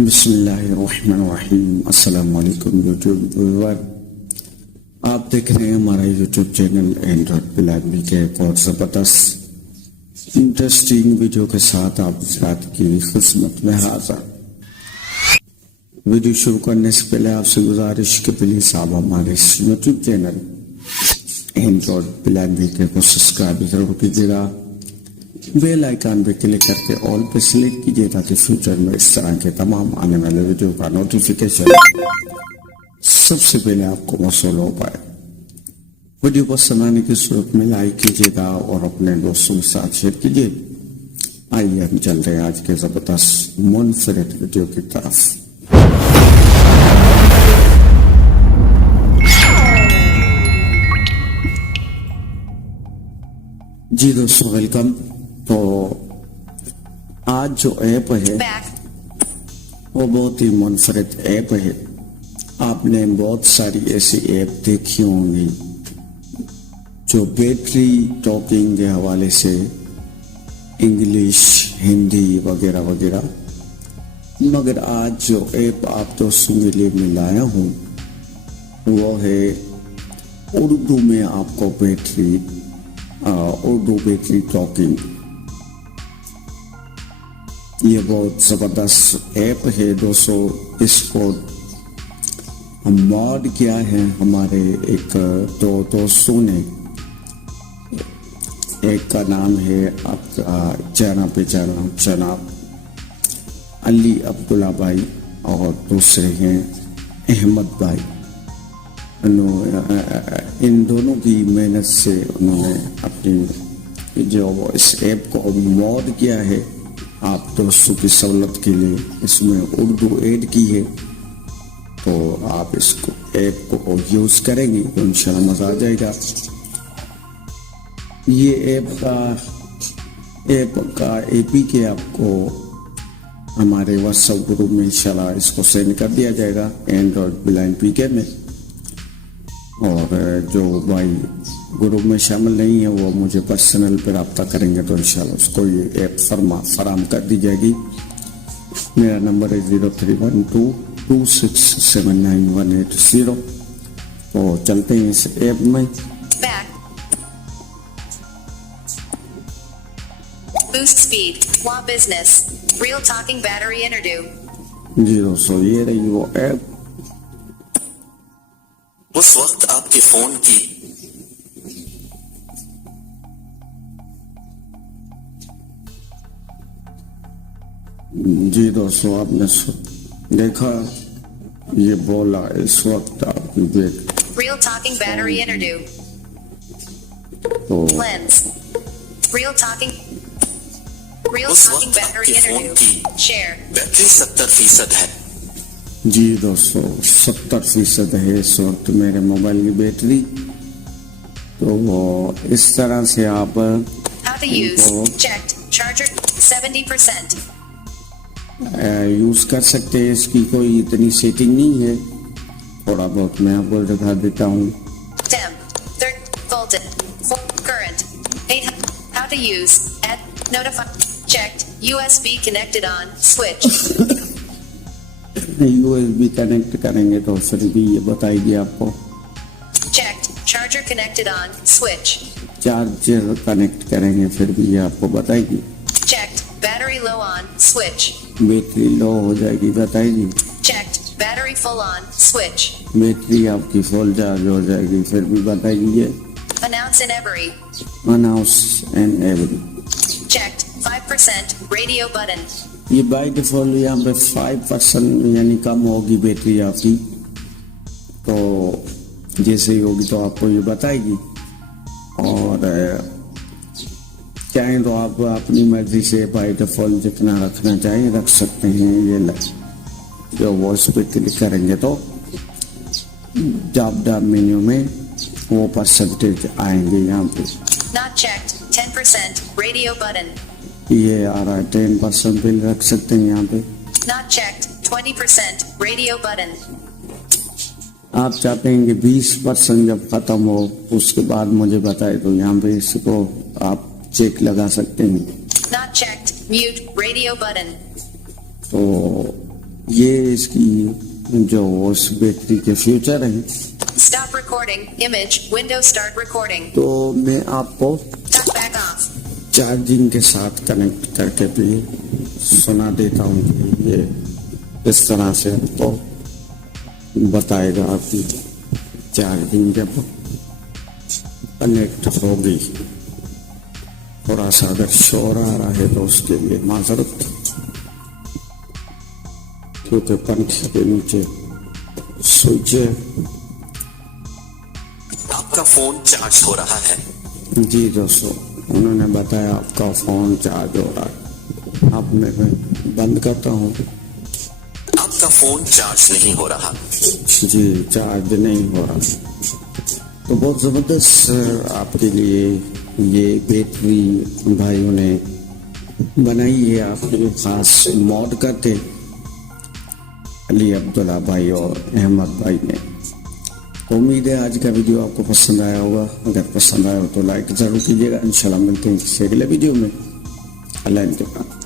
بسم اللہ الرحمن الرحیم. السلام علیکم یوٹیوب ویور. آپ دیکھ رہے ہیں ہمارا یوٹیوب چینل اینڈرائڈ پلان کے ایک اور زبردست انٹرسٹنگ ویڈیو کے ساتھ آپ حضرات کی خدمت میں حاضر. ویڈیو شروع کرنے سے پہلے آپ سے گزارش کہ پلیز آپ ہمارے اس یوٹیوب چینل اینڈرائڈ پلان کو سبسکرائب ضرور کیجیے گا. بیل آئیکن پہ کلک کر کے آل پہ سلیکٹ کیجیے تاکہ فیوچر میں اس طرح کے تمام آنے والے ویڈیو کا نوٹیفیکیشن سب سے پہلے آپ کو موصول ہو پائے. ویڈیو پسند آنے کی صورت میں لائک کیجیے گا اور اپنے دوستوں کے ساتھ شیئر کیجیے. آئیے ہم چل رہے ہیں آج کے زبردست منفرد ویڈیو کی طرف. جی دوستو ویلکم. تو آج جو ایپ ہے وہ بہت ہی منفرد ایپ ہے. آپ نے بہت ساری ایسی ایپ دیکھی ہوں گی جو بیٹری ٹاکنگ کے حوالے سے انگلش ہندی وغیرہ وغیرہ، مگر آج جو ایپ آپ دوستوں کے لیے میں لایا ہوں وہ ہے اردو میں آپ کو اردو بیٹری ٹاکنگ. یہ بہت زبردست ایپ ہے دوستو. اس کو ماڈ کیا ہے ہمارے ایک دو دوستوں نے. ایک کا نام ہے جناب علی عبداللہ بھائی اور دوسرے ہیں احمد بھائی. ان دونوں کی محنت سے انہوں نے اپنی جو اس ایپ کو ماڈ کیا ہے آپ دوستوں کی سہولت کے لیے. اس میں اردو ایڈ کی ہے تو آپ اس کو ایپ کو یوز کریں گے تو انشاءاللہ مزہ آ جائے گا. یہ ایپ کا اے پی کے آپ کو ہمارے واٹس ایپ گروپ میں انشاءاللہ اس کو سینڈ کر دیا جائے گا اینڈرائڈ بلائن پی کے میں. اور جو بھائی گروپ میں شامل نہیں ہے وہ مجھے پرسنل پہ رابطہ کریں گے تو انشاءاللہ اس کو یہ ایپ فراہم کر دی جائے گی. میرا نمبر ہے 0312267980. تو چلتے ہیں اس ایپ میں. Boost speed, WA business, real talking battery interview. جی دوستو یہ رہی وہ ایپ. اس وقت آپ کے فون کی جی دوستو آپ نے دیکھا یہ بولا اس وقت آپ کی Real talking battery interview. تو Lens. Real talking اس وقت آپ battery کے فون interview. کی Share. بیٹری 70% ہے. جی دوستو 70% ہے اس وقت میرے موبائل کی بیٹری. تو اس طرح سے آپ How to use. Checked. Charger 70%. Use کر سکتے ہیں. اس کی کوئی اتنی سیٹنگ نہیں ہے. تھوڑا بہت میں آپ کو دکھا دیتا ہوں. Temp. 3 voltage. Current. 8. How to use. Add. Notify. Checked. USB connected on. Switch. U S B connect کریں گے تو پھر بھی یہ بتائے گی آپ کو. Checked. Charger connected on. Switch. Charger connect کریں گے پھر بھی یہ آپ کو بتائے گی. Checked. Battery low on. Switch. Battery low ہو جائے گی بتائے گی. Checked. Battery full on. Switch. Battery آپ کی فل چارج ہو جائے گی پھر بھی بتائے گی. یہ Announce in every. Announce and every. Checked. 5% radio button. یہ بائی ڈیفالٹ یہاں پہ 5% یعنی کم ہوگی بیٹری آپ کی. تو جیسے ہی ہوگی تو آپ کو یہ بتائے گی. اور چاہیں تو آپ اپنی مرضی سے بائی ڈیفالٹ جتنا رکھنا چاہیں رکھ سکتے ہیں. یہ جو وائس پہ کلک کریں گے تو ڈاپ مینیو میں وہ پرسنٹیج آئیں گے یہاں پہ. Not checked. 10% radio button. یہ آ رہا ہے 10% بل رکھ سکتے ہیں یہاں پہ. Not checked. 20% radio button. آپ چاہتے ہیں کہ 20% جب ختم ہو اس کے بعد مجھے بتائے تو یہاں پہ اس کو آپ چیک لگا سکتے ہیں. Not checked. Mute radio button. تو یہ اس کی جو اس بیٹری کے فیوچر ہیں. Stop recording. Image. Window start recording. تو میں آپ کو Back off. چارجنگ کے ساتھ کنیکٹ کر کے بھی سنا دیتا ہوں کہ یہ اس طرح سے آپ کو بتائے گا آپ کی چارجنگ جب کنیکٹ ہوگی. تھوڑا سا اگر شور آ رہا ہے تو اس کے لیے معذرت، کیونکہ پنکھے کے نیچے سوئچ ہے. آپ کا فون چارج ہو رہا ہے. جی دوستو، انہوں نے بتایا آپ کا فون چارج ہو رہا ہے. اب میں بند کرتا ہوں. آپ کا فون چارج نہیں ہو رہا. جی چارج نہیں ہو رہا. تو بہت زبردست آپ کے لیے یہ بیٹری بھائیوں نے بنائی ہے، آپ کے لیے خاص ماڈ کرتے علی عبداللہ بھائی اور احمد بھائی نے. امید ہے آج کا ویڈیو آپ کو پسند آیا ہوگا. اگر پسند آیا ہو تو لائک ضرور کیجیے گا. انشاءاللہ ملتے ہیں کسی اگلے ویڈیو میں. اللہ انتقام.